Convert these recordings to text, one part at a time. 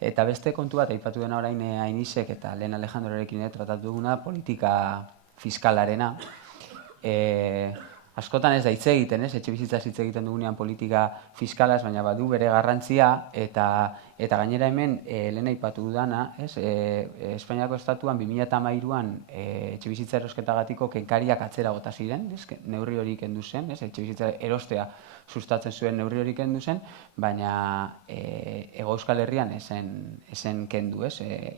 Eta beste kontu bat, aipatu dena orain Ainisek eta lehen Alejandrorekin tratatu duguna, politika fiskalarena. Askotan ez da hitz egiten, etxe bizitzaz hitz egiten dugunean politika fiskalaz, baina badu bere garrantzia, eta gainera hemen lehen aipatu dudana, Espainiako estatuan 2013an etxe bizitza erosketagatiko kenkariak atzera bota ziren, neurri hori kendu zen, etxe bizitza erostea sustatzen zuen neurri hori kendu zen, baina Hego Euskal Herrian esen kendu,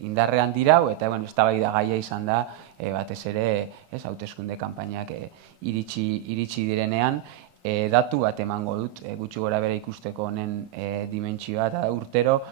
indarrean dirau, eta eztabaida gaia izan da, batez ere, hauteskunde kanpainak iritsi direnean, datu bat emango dut, gutxi gora bera ikusteko honen dimentsioa, eta urtero,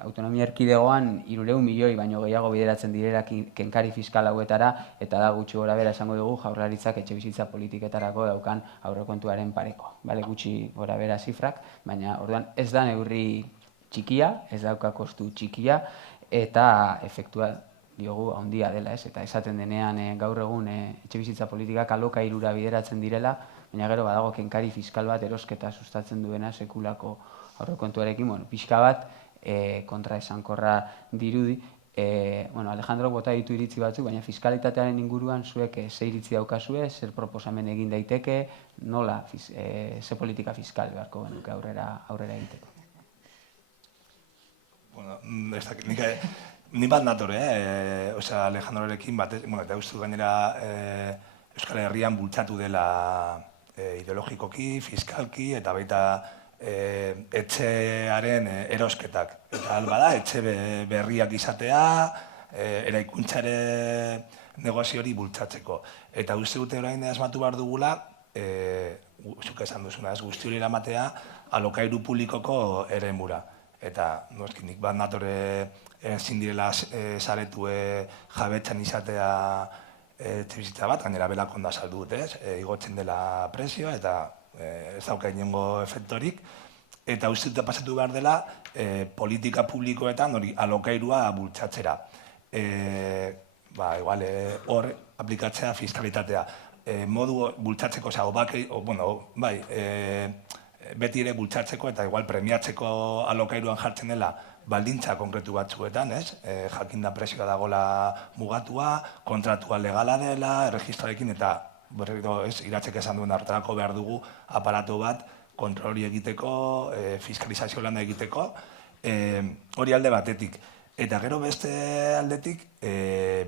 autonomia erkidegoan 300 milioi baino gehiago bideratzen direla kenkari fiskal hauetara, eta da gutxi gora bera esango dugu jaurlaritzak etxe bizitza politiketarako daukan aurrekontuaren pareko. Gutxi gora bera zifrak, baina orduan ez da neurri txikia, ez dauka kostu txikia, eta efektua diogu handia dela, eta esaten denean gaur egun etxe bizitza politikak alokairura bideratzen direla, baina gero badago kenkari fiskal bat erosketa sustatzen duena sekulako aurrekontuarekin, pixka bat kontraesankorra dirudi. Alejandro bota ditu iritzi batzuk, baina fiskalitatearen inguruan zuek ze iritzi daukazue, zer proposamen egin daiteke, nola, ze politika fiskal beharko genuke aurrera egiteko. Ni bat nator, Alejandrorekin bat, eta uste gainera Euskal Herrian bultzatu dela ideologikoki, fiskalki, eta baita etxearen erosketak. Eta alba da, etxe berriak izatea, eraikuntzare negozio hori bultzatzeko. Eta uste dute orain asmatu behar dugula, zuk esan duzuna, guzti hori eramatea alokairu publikoko eremura. Eta nik bat natore ezin direla saretu jabetzan izatea etxebizitza bat, gainera belak onda saldu dut, igotzen dela prezioa eta ez dauka inongo efektorik. Eta uste dut pasatu behar dela politika publikoetan hori alokairua bultzatzera. Hor aplikatzea fiskalitatea. Modu bultzatzeko, beti ere bultzatzeko eta igual premiatzeko alokairuan jartzen dela baldintza konkretu batzuetan, jakinda prezioa dagoela mugatua, kontratua legala dela, erregistroarekin eta iratzek esan duen hartarako behar dugu aparatu bat kontroli egiteko, fiskalizazio lana egiteko, hori alde batetik. Eta gero beste aldetik,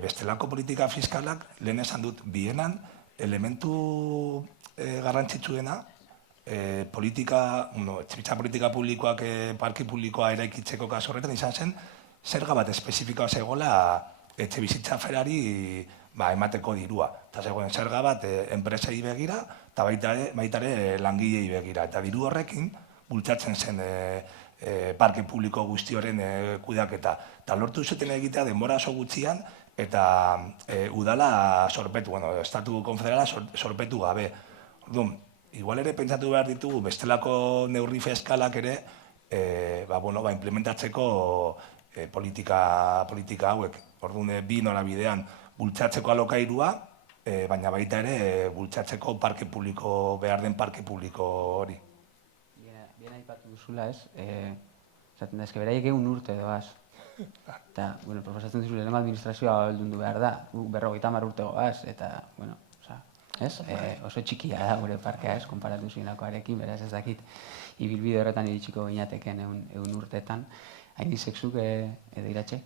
bestelako politika fiskalak, lehen esan dut, bienan elementu garrantzitsuena, etxebizitza politika publikoak, parki publikoa eraikitzeko kasu horretan izan zen, zerga bat espezifikoa zegoela etxebizitza ferari emateko dirua. Eta zegoen zerga bat enpresei begira eta baita ere langilei begira. Eta diru horrekin bultzatzen zen parki publiko guzti horren kudeaketa. Eta lortu zuten egitea denbora oso gutxian eta udala sorpetu, estatu konfederala sorpetu gabe. Orduan, igual ere pentsatu behar ditugu bestelako neurri fiskalak ere implementatzeko politika hauek. Orduan, bi norabidean bultzatzeko alokairua, baina baita ere bultzatzeko parke publiko, behar den parke publiko hori. Bien aipatu duzula, esaten da, beraiek egun urte doaz. Eta, proposatzen dizule, lehen administrazioa aldundu behar da, 50 urte goaz, eta, oso txikia da gure parkea, konparatu zuinakoarekin, beraz ez dakit ibilbide horretan iritsiko ginateken egun urteetan. Hain izekzuk edo iratxe,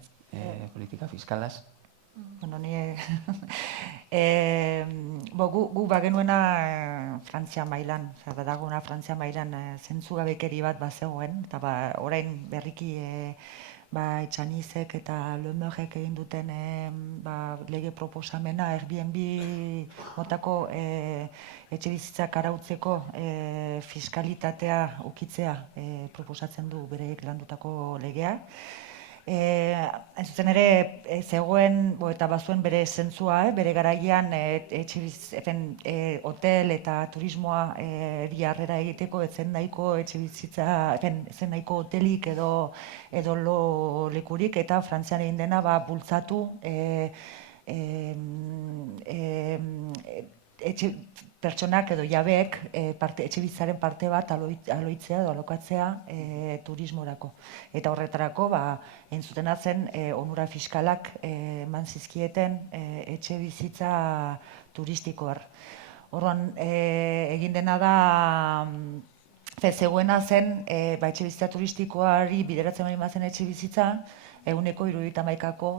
politika fiskalaz? Gu bagenuena Frantzia mailan, badaguna Frantzia mailan zentzugabekeri bat bazegoen, eta orain berriki Etxanizek eta Lemorek egin duten lege proposamena Airbnb motako etxebizitzak arautzeko fiskalitatea ukitzea proposatzen du bereik landutako legea. Zuzen ere, zegoen eta bazuen bere zentzua, bere garaian hotel eta turismoa harrera egiteko, etzen nahiko etxebizitza, etzen nahiko hotelik edo lo lekurik, eta Frantzian egin dena bultzatu pertsonak edo jabeek etxebizitzaren parte bat aloitzea edo alokatzea turismorako. Eta horretarako, entzutena zen, onura fiskalak eman zizkieten etxebizitza turistikoar. Orduan, egin dena da, zegoena zen, etxebizitza turistikoari bideratzen bali bazen etxebizitza, 171ko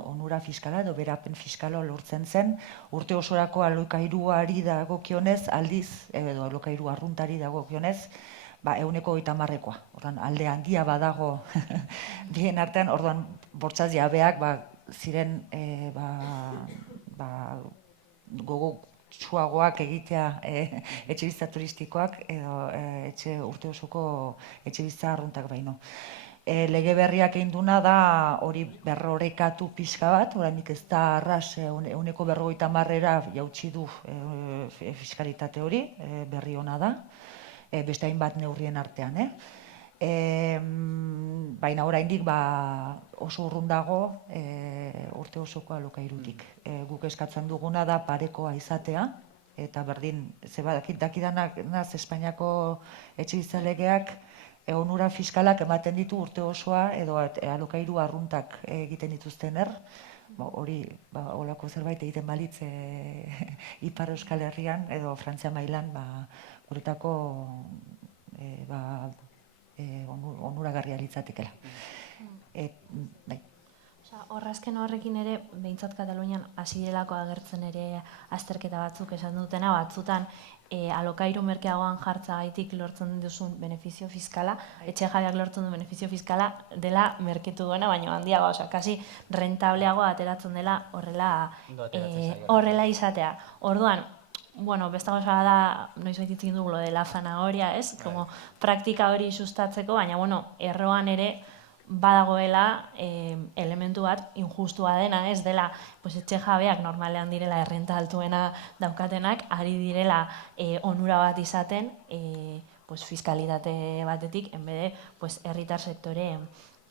onura fiskala edo berapen fiskala lortzen zen, urte osorako alokairuari dagokionez, aldiz, edo alokairu arruntari dagokionez, 130koa. Orduan, alde handia badago bien artean, orduan, bortzaz jabeak ziren gogo txuagoak egitea etxebizitza turistikoak edo urte osoko etxebizitza arruntak baino. Lege berriak egin duna da hori berrorekatu pixka bat, oraindik ez da arras 150%-era jautsi du fiskalitate hori, berri ona da, beste hainbat neurrien artean. Baina oraindik oso urrun dago urte osoko alokairutik. Guk eskatzen duguna da parekoa izatea, eta berdin, dakidanak Espainiako etxebizitza legeak onura fiskalak ematen ditu urte osoa edo alokairu arruntak egiten dituztener. Hori, holako zerbait egiten balitz Ipar Euskal Herrian edo Frantzia mailan guretako onuragarria litzatekela. Horrazken horrekin ere, behintzat Katalunian hasi delako agertzen ere azterketa batzuk esan dutena, batzutan alokairu merkeagoan jartzagaitik lortzen duzun benefizio fiskala, etxe jabeak lortzen duen benefizio fiskala dela merketu duena, baina handiagoa, kasi rentableagoa ateratzen dela horrela izatea. Orduan, beste gauza da, noiz baititzen dugu lo de la zanahoria, como praktika hori sustatzeko, baina erroan ere badagoela elementu bat injustua dena, ez dela etxe jabeak normalean direla errenta altuena daukatenak, ari direla onura bat izaten fiskalitate batetik, enbede herritar sektore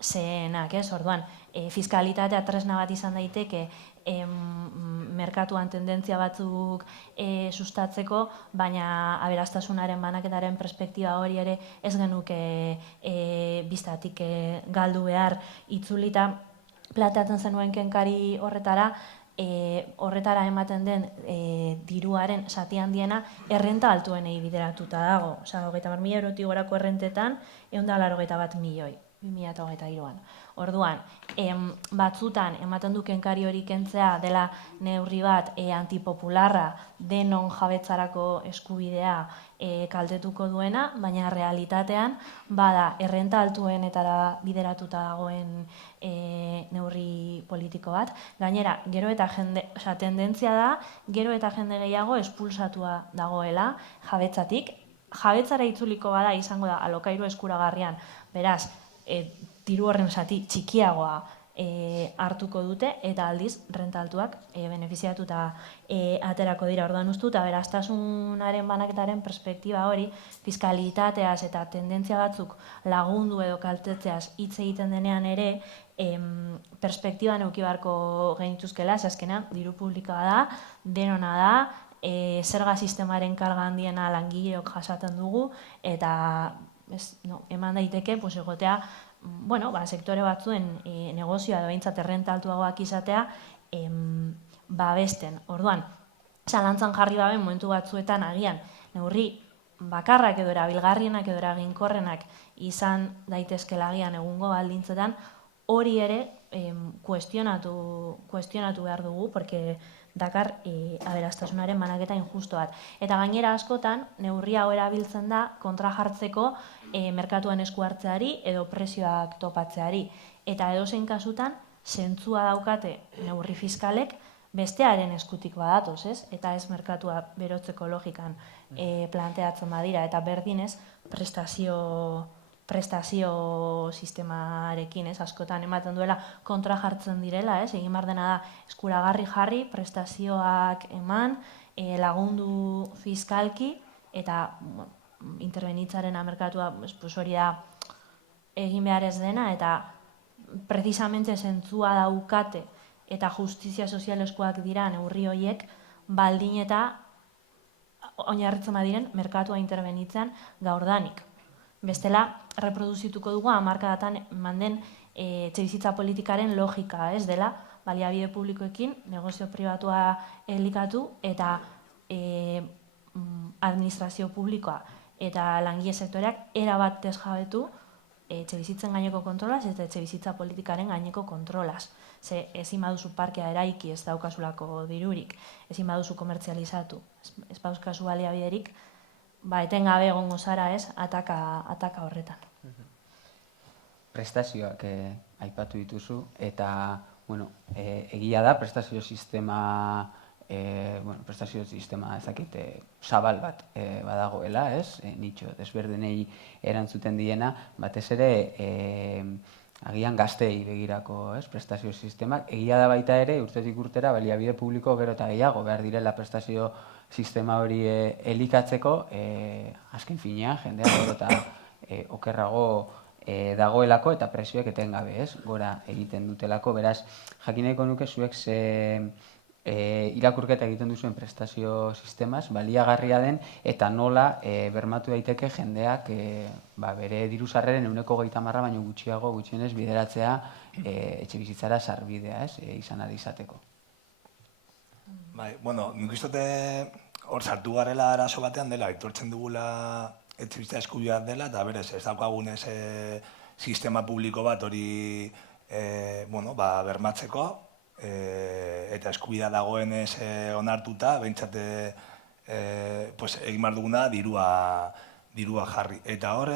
zehenak, orduan, fiskalitatea tresna bat izan daiteke merkatuan tendentzia batzuk sustatzeko, baina aberastasunaren banaketaren perspektiba hori ere ez genuke biztatik galdu behar itzulita planteatzen zenuen kenkari horretara ematen den diruaren zati handiena errenta altuenei bideratuta dago. 30.000 eurotik gorako errentetan 181 milioi 2023an. Orduan, batzutan ematen du kenkari hori kentzea dela neurri bat antipopularra denon jabetzarako eskubidea kaltetuko duena, baina realitatean bada errenta altuenetara bideratuta dagoen neurri politiko bat. Gainera, gero eta tendentzia da, gero eta jende gehiago espulsatua dagoela jabetzatik. Jabetzara itzuliko bada izango da alokairu eskuragarrian, beraz, diru horren zati txikiagoa hartuko dute eta aldiz renta altuak benefiziatuta aterako dira. Orduan uste dut, aberastasunaren banaketaren perspektiba hori fiskalitateaz eta tendentzia batzuk lagundu edo kaltetzeaz hitz egiten denean ere perspektiba neuki beharko genituzkela, azkenean diru publikoa da, denona da, zerga sistemaren karga handiena langileok jasaten dugu eta eman daiteke egotea sektore batzuen negozioa edo behintzat errenta altuagoak izatea babesten. Orduan, zalantzan jarri baben momentu batzuetan agian neurri bakarrak edo erabilgarrienak edo eraginkorrenak izan daitezkela agian egungo baldintzetan hori ere kuestionatu behar dugu, porque dakar aberastasunaren banaketa injusto bat. Eta gainera askotan, neurri hau erabiltzen da kontra jartzeko merkatuan esku hartzeari edo prezioak topatzeari. Eta edozein kasutan, zentzua daukate neurri fiskalek bestearen eskutik badatoz, ez? Eta ez merkatua berotzeko logikan planteatzen badira. Eta berdinez, prestazio sistemarekin, ez, askotan ematen duela kontra jartzen direla, ez, egin behar dena da eskuragarri jarri, prestazioak eman, lagundu fiskalki, eta interbenitzaren merkatua hori da egin behar ez dena, eta precisamente zentzua daukate eta justizia sozialeskoak dira neurri horiek, baldin eta oinarritzen badiren merkatua interbenitzen gaurdanik. Bestela, reproduzituko dugu hamarkadatan manden etxebizitza politikaren logika, ez dela, baliabide publikoekin, negozio pribatua elikatu eta administrazio publikoa eta langile sektoreak erabat desjabetu etxebizitzen gaineko kontrolaz eta etxebizitza politikaren gaineko kontrolaz. Ze ezin baduzu parkea eraiki ez daukasulako dirurik, ezin baduzu komertzializatu, ez baduzu baliabiderik, etengabe egongo zara ez, ataka horretan. Prestazioak aipatu dituzu, eta egia da prestazio sistema ezakite zabal bat badagoela, ez? Nitxo desberdinei erantzuten diena, batez ere agian gaztei begirako prestazio sistemak. Egia da baita ere, urtetik urtera, baliabide publiko gero eta gehiago behar direla prestazio sistema hori elikatzeko, azken finean, jendea gero eta okerrago dagoelako eta presioek etengabe, ez? Gora egiten dutelako, beraz, jakineko nuke zuek irakurketa egiten duzuen prestazio sistemaz, baliagarria den eta nola bermatu daiteke jendeak bere diru-sarreren 30% baino gutxienez bideratzea etxebizitzara sarbidea, izan ahal izateko. Bai, bueno, nik uste hor sartu garela arazo batean dela, aitortzen dugula etxebizitza eskubidea dela, eta berez, ez daukagun sistema publiko bat hori bermatzeko, eta eskubidea dagoenez onartuta, behintzat egin behar duguna dirua jarri. Eta hor,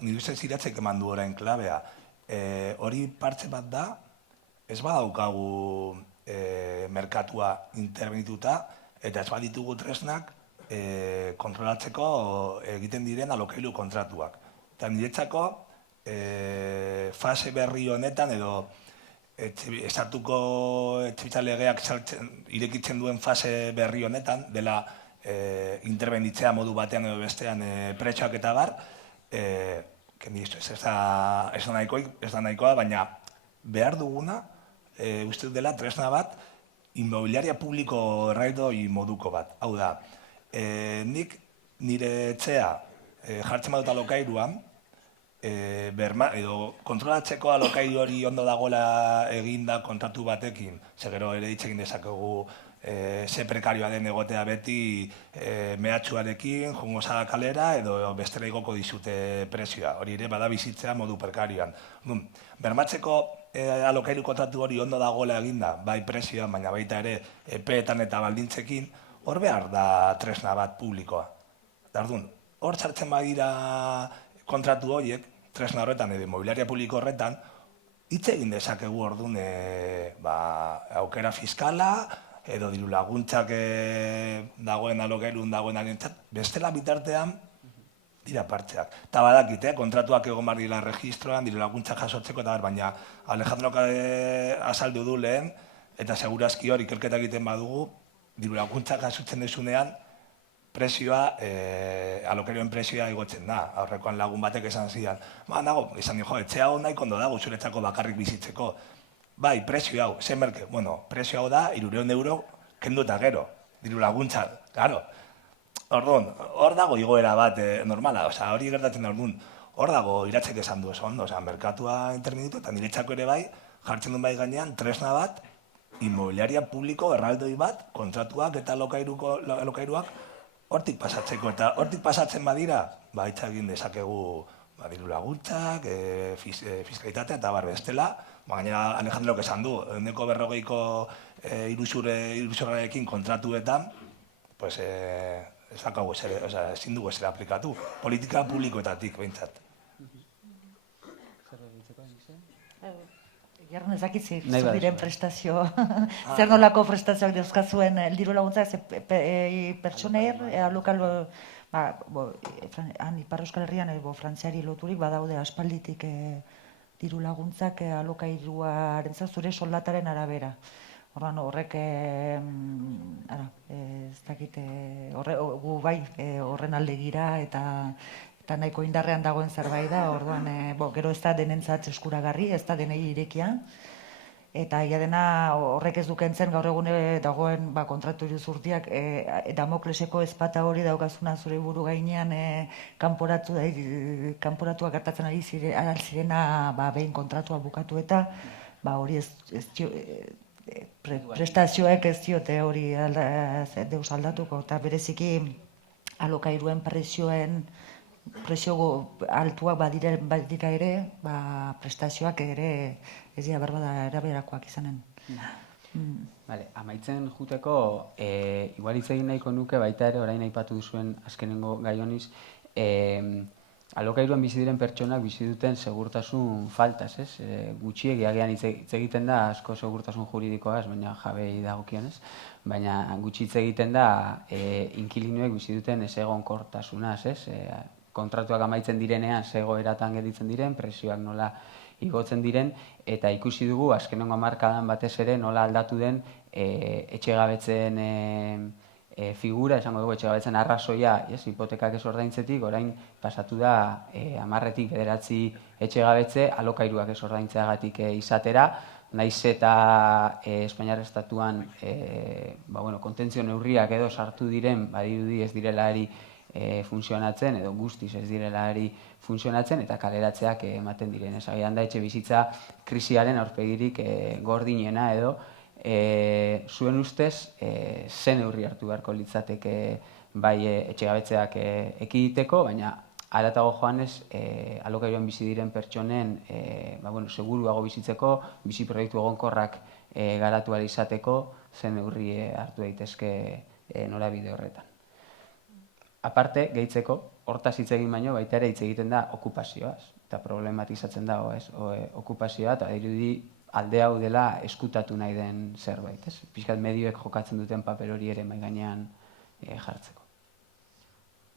nire ustez iratzek eman du orain klabea. Hori partxe bat da, ez badaukagu merkatua interbenituta, eta ez baditugu tresnak kontrolatzeko egiten diren alokairu kontratuak. Eta niretzako, fase berri honetan edo estatuko etxebizitza legeak irekitzen duen fase berri honetan, dela interbenitzea modu batean edo bestean pretxoak eta bar, ez da nahikoa, baina behar duguna, uste dela tresna bat, inmobiliaria publiko erraidoi moduko bat. Hau da, nik nire etxea jartzen badut alokairuan, kontrolatzeko alokairu hori ondo dagoela eginda kontratu batekin, gero ere hitz egin dezakegu ze prekarioa den egotea beti mehatxuarekin, jongo zara kalera edo bestera igoko dizute prezioa, hori ere bada bizitzea modu prekarioan. Bermatzeko alokairu kontratu hori ondo dagoela eginda, bai prezioan, baina baita ere epeetan eta baldintzekin, hor behar da tresna bat publikoa. Hor txartzen badira kontratu horiek, tresna horretan edo mobiliaria publiko horretan, hitz egin dezakegu orduan aukera fiskala, edo diru laguntzak dagoen alokairun dagoen agentzat, bestela bitartean dira partxeak. Eta badakit, kontratuak egon behar dira registroan, diru laguntzak jasotzeko, eta baina Alejandrok azaldu du lehen, eta segurazki hori ikerketa egiten badugu, diru laguntzak jasotzen desunean, presioa, alokairuen presioa igotzen da. Aurrekoan lagun batek esan zidan. Esan dio, etxe hau nahi kondo dago zuretzako bakarrik bizitzeko. Bai, presio hau, zen merke. Bueno, presio hau da, 300 euro, kendu eta gero. Diru laguntza, claro. Orduan, hor dago igoera bat normala, hori gertatzen da orduan. Hor dago iratzek esan du oso ondo, merkatua intermeditu eta niretzako ere bai, jartzen duen bai gainean, tresna bat, inmobiliaria publiko erraldoi bat, kontratuak eta alokairuak, hortik pasatzeko, eta hortik pasatzen badira, egin dezakegu diru laguntzak, fiskalitatea eta bestela, gainera Alejandrok esan du, 140ko iruzurrarekin kontratuetan, ezin dugu ezer aplikatu, politika publikoetatik behintzat. Jarren ezakit ziren prestazio, zer nolako prestazioak dauzkazuen diru laguntzak, pertsoner, lokal, Ipar Euskal Herrian, Frantziari loturik, badaude aspalditik diru laguntzak alokairuaren zure soldataren arabera. Horrek, ez dakit, gu bai horren alde gira eta nahiko indarrean dagoen zerbait da, orduan, gero ez da denentzat eskuragarri, ez da denei irekia, Eta ia dena horrek ez dukentzen gaur egune dagoen kontratu iruzurtiak Damokleseko ezpata hori daukazuna zure buru gainean kanporatuak gertatzen ari zirena behin kontratua bukatu eta hori prestazioek ez diote hori deus aldatuko eta bereziki alokairuen presio altuak badira ere, prestazioak ere ez dira berbada eraberakoak izanen. Vale, amaitzen juteko, igual hitz egin nahiko nuke baita ere, orain aipatu duzuen azkenengo gai honiz, alokairuan bizi diren pertsonak bizi duten segurtasun faltaz, ez? Gutxiegi agian hitz egiten da asko segurtasun juridikoaz, baina jabei dagokionez, baina gutxi hitz egiten da inkilinoek bizi duten ezegonkortasunaz, ez? Kontratuak amaitzen direnean egoeratan gelditzen diren, presioak nola igotzen diren, eta ikusi dugu azkenengo hamarkadan batez ere nola aldatu den etxegabetzen figura, esango dugu etxegabetzen arrazoia, hipotekak ez ordaintzetik, orain pasatu da 10-etik 9 etxegabetze alokairuak ez ordaintzeagatik izatera, naiz eta Espainiar Estatuan kontentzio neurriak edo sartu diren, badirudi ez direla funtzionatzen edo guztiz ez direla funtzionatzen eta kaleratzeak ematen diren. Agian da etxe bizitza krisiaren aurpegirik gordinena edo zuen ustez ze neurri hartu beharko litzateke bai etxegabetzeak ekiditeko, baina haratago joanez alokairuan bizi diren pertsonen seguruago bizitzeko, bizi proiektu egonkorrak garatu ahal izateko, ze neurri hartu daitezke norabide horretan. Aparte, gehitzeko, hortaz hitz egin baino, baita ere hitz egiten da okupazioaz. Eta problematizatzen da okupazioa, eta dirudi alde hau dela eskutatu nahi den zerbait. Pixkat medioek jokatzen duten paper hori ere mahai gainean jartzeko.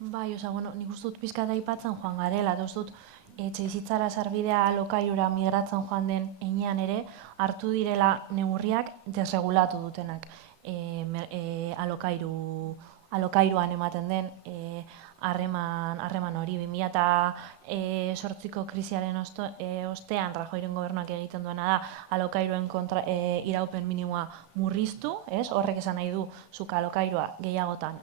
Bai, nik uste dut pixkat aipatzen joan garela, eta uste dut etxebizitzara sarbidea alokairura migratzen joan den heinean ere, hartu direla neurriak desregulatu dutenak alokairuan ematen den harreman hori. 2008ko krisiaren ostean Rajoyren gobernuak egiten duena da alokairuen kontra iraupen minimoa murriztu, horrek esan nahi du zuk alokairua gehiagotan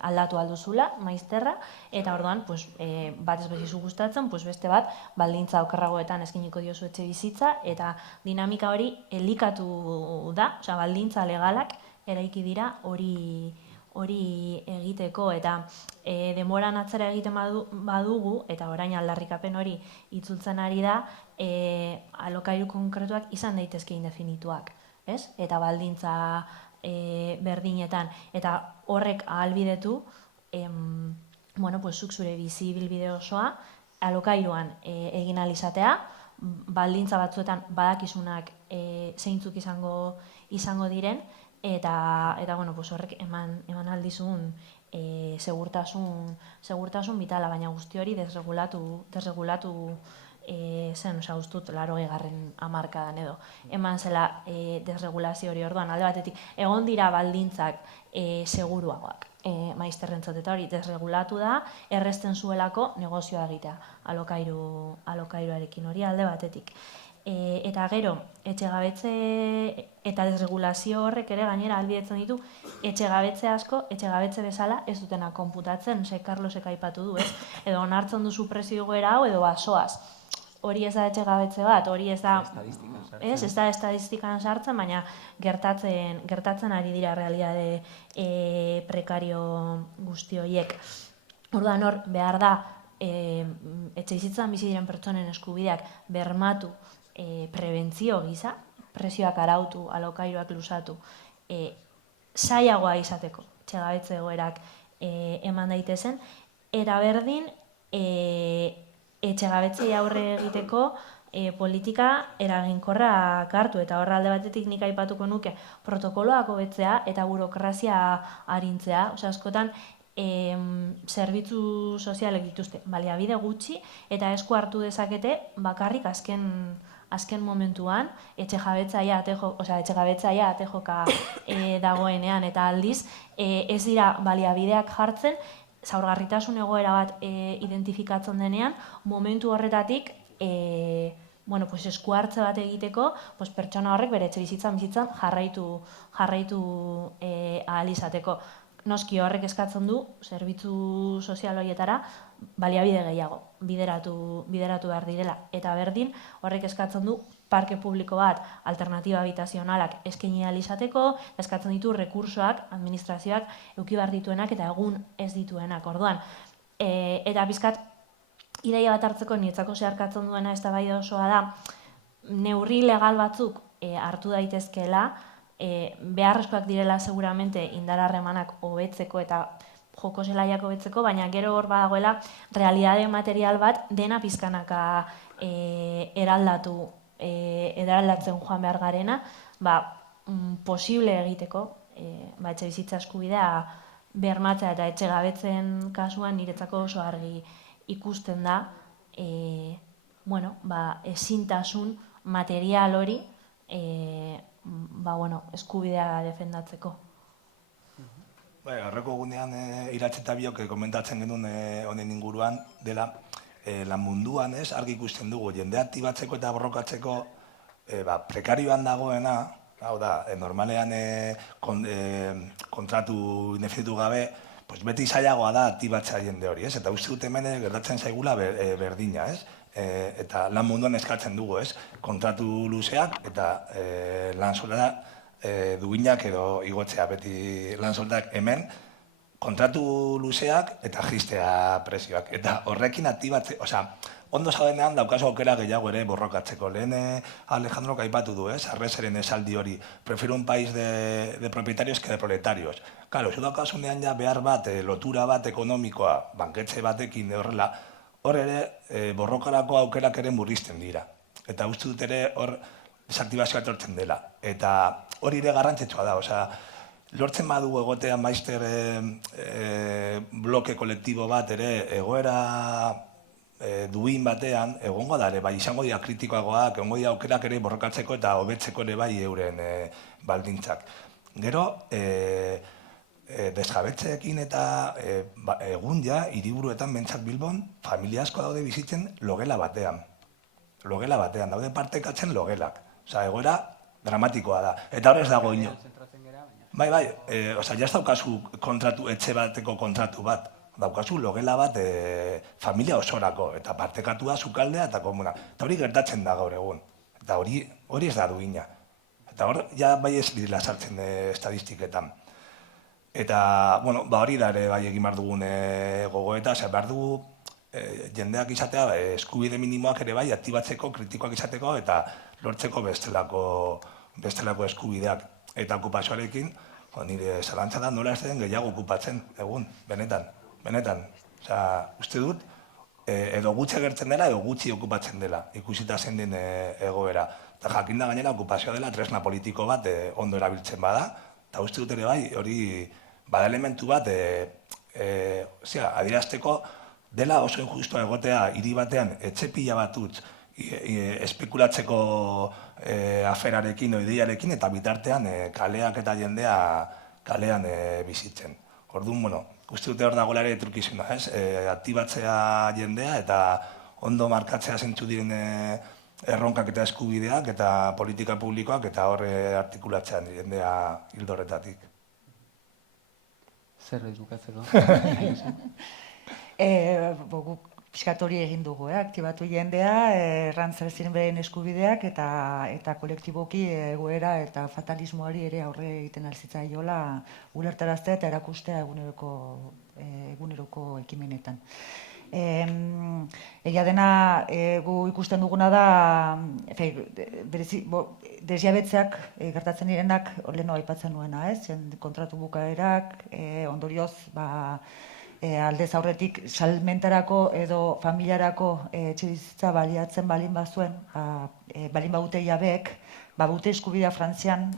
aldatu alduzula, maizterra, eta orduan, bat ez bezizu gustatzen, beste bat, baldintza okerragoetan eskiniko diozu etxe bizitza, eta dinamika hori elikatu da, baldintza legalak eraiki dira hori egiteko, eta denboran atzera egiten badugu, eta orain aldarrikapen hori itzultzen ari da, alokairu konkretuak izan daitezke indefinituak, eta baldintza berdinetan, eta horrek ahalbidetu, zuk zure bizi ibilbide osoa alokairuan egin ahal izatea, baldintza batzuetan badakizunak zeintzuk izango diren, eta horrek eman aldizun segurtasun bitala, baina guzti hori desregulatu zen, ustut, 80. hamarkadan edo. Eman zela desregulazio hori orduan, alde batetik, egon dira baldintzak seguruagoak maizterrentzat, eta hori desregulatu da, erresten zuelako negozioa egitea alokairuarekin hori alde batetik. Eta gero, etxegabetze eta desregulazio horrek ere gainera ahalbidetzen ditu, etxegabetze asko, etxegabetze bezala ez dutena konputatzen, Carlosek aipatu du, edo onartzen duzu prezio igoera hau edo basoaz. Hori ez da etxegabetze bat, hori ez da estadistikan sartzen, baina gertatzen ari dira realitate prekario guzti horiek. Orduan hor, behar da, etxebizitzan bizi diren pertsonen eskubideak bermatu prebentzio gisa, prezioak arautu, alokairuak luzatu, zailagoa izateko, etxegabetze egoerak eman daitezen, eta berdin, etxegabetzei aurre egiteko politika eraginkorrak hartu, eta horra alde batetik nik aipatuko nuke protokoloak hobetzea eta burokrazia arintzea, askotan zerbitzu sozialek dituzte baliabide gutxi eta esku hartu dezakete bakarrik azken momentuan etxegabetzaia atejoka dagoenean, eta aldiz ez dira baliabideak jartzen zaurgarritasun egoera bat identifikatzen denean, momentu horretatik bueno, pues esku hartze bat egiteko, pues pertsona horrek bere etxebizitzan jarraitu ahal izateko. Noski horrek eskatzen du zerbitzu sozial horietara baliabide gehiago bideratu behar direla. Eta berdin horrek eskatzen du parke publiko bat alternatiba habitazionalak eskaini ahal izateko, eskatzen ditu rekursoak administrazioak eduki behar dituenak eta egun ez dituenak. Orduan, eta pizkat ideia bat hartzeko niretzako zeharkatzen duena eztabaida osoa da, neurri legal batzuk hartu daitezkeela, beharrezkoak direla seguramente indar harremanak hobetzeko eta joko zelaiak hobetzeko, baina gero hor badagoela realitate material bat dena pizkanaka eraldatzen joan behar garena, posible egiteko, etxebizitza eskubidea bermatzea eta etxegabetzen kasuan niretzako oso argi ikusten da, ezintasun material hori eskubidea defendatzeko. Horreko egunean Iratxe eta biok komentatzen genuen honen inguruan dela, lan munduan argi ikusten dugu, jende aktibatzeko eta borrokatzeko prekarioan dagoena, hau da, normalean kontratu indefinitu gabe, beti zailagoa da aktibatzea jende hori, eta uste dut hemen gertatzen zaigula berdina, eta lan munduan eskatzen dugu, kontratu luzeak eta lan soldata duinak edo igotzea, beti lan soldatak hemen, kontratu luzeak eta jistea prezioak. Eta horrekin aktibatzea, ondo zaudenean daukazu aukera gehiago ere borrokatzeko. Lehen Alejandrok aipatu du, Arreseren esaldi hori, prefiero un país de propietarios que de proletarios. Karo, zu daukasunean ja behar bat, lotura bat ekonomikoa, banketxe batekin horrela, hor ere borrokarako aukerak ere murrizten dira. Eta uste dut ere hor desaktibazioa etortzen dela. Eta hori ere garrantzitsua da, lortzen badugu egotea maister bloke kolektibo bat ere egoera duin batean, egongo da ere, izango dira kritikoagoak, egongo dira aukerak ere borrokatzeko eta hobetzeko ere bai euren baldintzak. Gero, desjabetzeekin eta egun ja, hiriburuetan bentsat Bilbon, familia asko daude bizitzen logela batean. Logela batean, daude partekatzen logelak. Egoera dramatikoa da. Eta horrez dago ino. Bai, jaz daukazu etxe bateko kontratu bat. Daukazu logela bat familia osorako. Eta partekatua, sukaldea eta komuna. Eta hori gertatzen da gaur egun. Eta hori ez da duina. Eta hor, ja bai ez direla sartzen estadistiketan. Eta, hori da ere bai egin behar dugun gogoeta, behar dugu jendeak izatea eskubide minimoak ere bai aktibatzeko, kritikoak izateko eta lortzeko bestelako eskubideak. Eta okupazioarekin, nire zalantza da nola ez den gehiago okupatzen egun, benetan. Uste dut, edo gutxi agertzen dela, edo gutxi okupatzen dela, ikusita zein den egoera. Eta jakin da gainera okupazioa dela tresna politiko bat ondo erabiltzen bada, eta uste dut ere bai, hori bada elementu bat adierazteko dela oso injustua egotea hiri batean etxe pila bat utz espekulatzeko aferarekin o ideiarekin eta bitartean kaleak eta jendea kalean bizitzen. Orduan, uste dute hor dagoela ere etrukizuna, aktibatzea jendea eta ondo markatzea zentzu diren erronkak eta eskubideak eta politika publikoak eta hor artikulatzean jendea hildo horretatik. Zerbait bukatzeko. Guk pixkat hori egin dugu, aktibatu jendea, errantzer ziren beren eskubideak eta kolektiboki egoera eta fatalismoari ere aurre egiten alzitzaiola ulertaraztea eta erakustea eguneroko ekimenetan. Egia dena gu ikusten duguna da desjabetzeak gertatzen direnak leheno aipatzen nuena, kontratu bukaerak, ondorioz aldez aurretik salmentarako edo familiarako etxebizitza baliatzen balin bazuen, balin badute jabeek, badute eskubidea Frantzian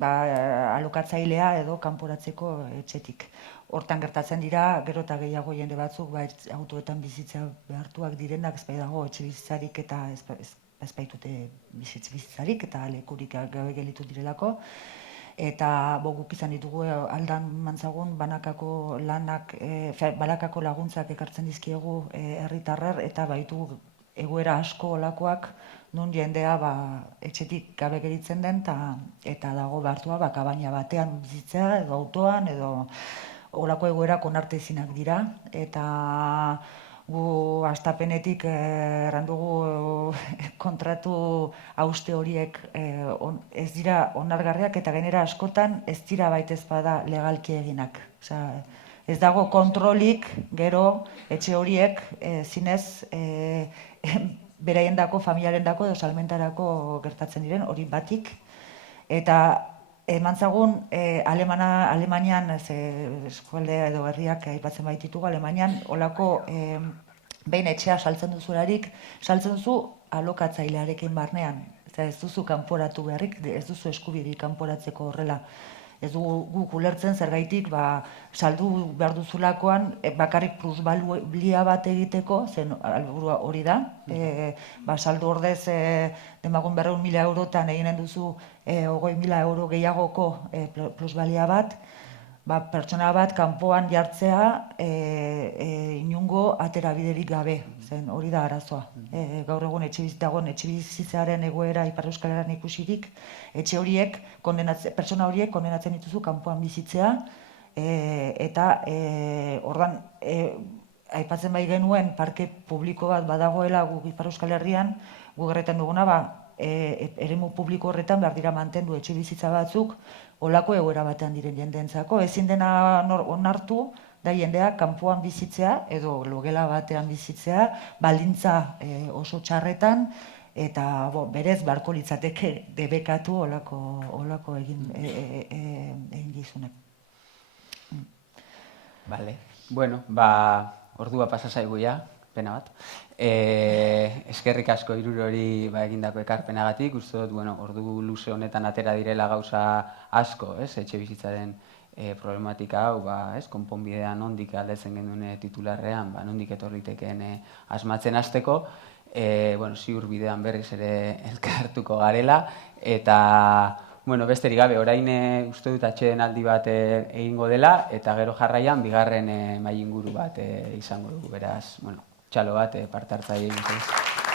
alokatzailea edo kanporatzeko etxetik. Hortan gertatzen dira, gero eta gehiago jende batzuk autoetan bizitza behartuak direnak ez dago etxebizitzarik eta ez baitute bizitzarik eta lekurik gabe gelitu direlako. Eta guk izan ditugu aldan mantzagun banakako laguntzak ekartzen dizkiegu herritarrer eta baitu egoera asko olakoak, nun jendea etxetik gabe geritzen den, eta dago behartua kabaina batean bizitzea, edo autoan, edo olako egoerak onartezinak dira, eta gu astapenetik errandugu kontratu hauste horiek ez dira onargarriak, eta gainera askotan ez dira baitez bada legalki eginak. Ez dago kontrolik gero etxe horiek zinez beraiendako, familiarendako edo salmentarako gertatzen diren hori batik. Eta eman zagun Alemanian, eskualdea edo herriak aipatzen baititugu, Alemanian olako behin etxea saltzen duzularik, saltzen duzu alokatzailearekin barnean. Ez duzu kanporatu beharrik, ez duzu eskubiderik kanporatzeko horrela. Ez dugu guk ulertzen zergaitik saldu behar duzulakoan bakarrik plusbalia bat egiteko, zen helburua hori da. Saldu ordez demagun 200.000 eurotan eginen duzu 20.000 euro gehiagoko plusbalia bat, pertsona bat kanpoan jartzea inungo aterabiderik gabe, zen hori da arazoa. Gaur egun etxebizitzaren egoera Ipar Euskal Herrian ikusirik, etxe horiek, pertsona horiek kondenatzen dituzu kanpoan bizitzea, eta ordan aipatzen bai genuen parke publiko bat badagoela guk Ipar Euskal Herrian, guk erreten duguna, eremu publiko horretan behar dira mantendu etxe bizitza batzuk, olako egoera batean diren jendeentzako. Ezin dena onartu, da jendea kanpoan bizitzea, edo logela batean bizitzea, baldintza oso txarretan, eta berez beharko litzateke debekatu olako egin gizunak. Bale, bueno, ordua pasa zaigu ja, pena bat. Eskerrik asko hirurori egindako ekarpenagatik, uste dut, ordu luze honetan atera direla gauza asko, etxe bizitzaren problematika hau, konponbidean nondik aldetzen genuen titularrean, nondik etorritekeen asmatzen hasteko, ziur bidean berriz ere elkartuko garela, eta besterik gabe, orain uste dut atxeden aldi bat egingo dela, eta gero jarraian bigarren mahai inguru bat izango dugu, beraz, txalo bat parte hartzaile egin.